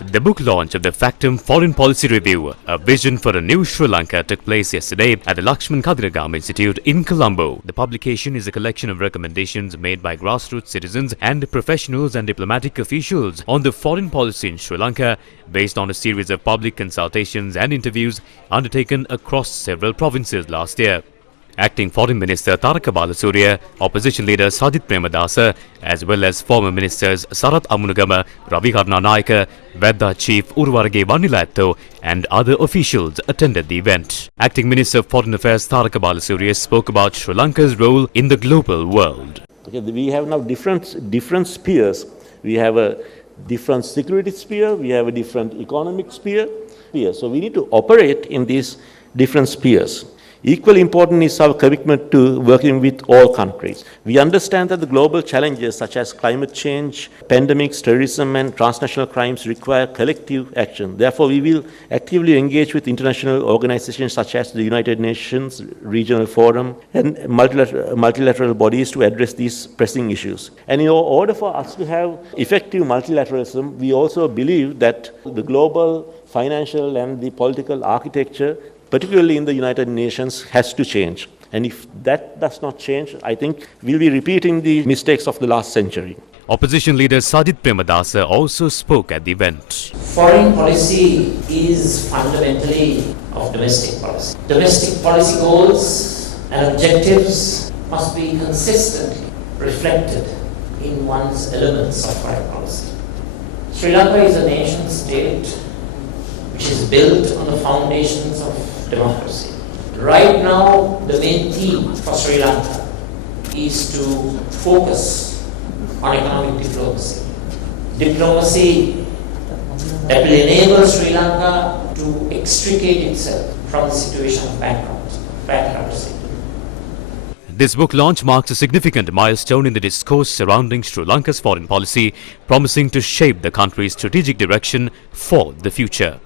The book launch of the Factum Foreign Policy Review, a vision for a new Sri Lanka, took place yesterday at the Lakshman Kadiragam Institute in Colombo. The publication is a collection of recommendations made by grassroots citizens and professionals and diplomatic officials on the foreign policy in Sri Lanka, based on a series of public consultations and interviews undertaken across several provinces last year. Acting Foreign Minister Taraka Balasuriya, Opposition Leader Sajith Premadasa, as well as former Ministers Sarath Amunagama, Ravi Karnanayaka, Vedda Chief Urwarage Vanilatto and other officials attended the event. Acting Minister of Foreign Affairs Taraka Balasuriya spoke about Sri Lanka's role in the global world. Okay, we have now different spheres. We have a different security sphere, we have a different economic sphere. So we need to operate in these different spheres. Equally important is our commitment to working with all countries. We understand that the global challenges such as climate change, pandemics, terrorism and transnational crimes require collective action. Therefore, we will actively engage with international organizations such as the United Nations, Regional Forum and multilateral bodies to address these pressing issues. And in order for us to have effective multilateralism, we also believe that the global financial and the political architecture, particularly in the United Nations, has to change. And if that does not change, I think we'll be repeating the mistakes of the last century. Opposition leader Sajith Premadasa also spoke at the event. Foreign policy is fundamentally of domestic policy. Domestic policy goals and objectives must be consistently reflected in one's elements of foreign policy. Sri Lanka is a nation state which is built on the foundations of democracy. Right now, the main theme for Sri Lanka is to focus on economic diplomacy. Diplomacy that will enable Sri Lanka to extricate itself from the situation of bankruptcy. This book launch marks a significant milestone in the discourse surrounding Sri Lanka's foreign policy, promising to shape the country's strategic direction for the future.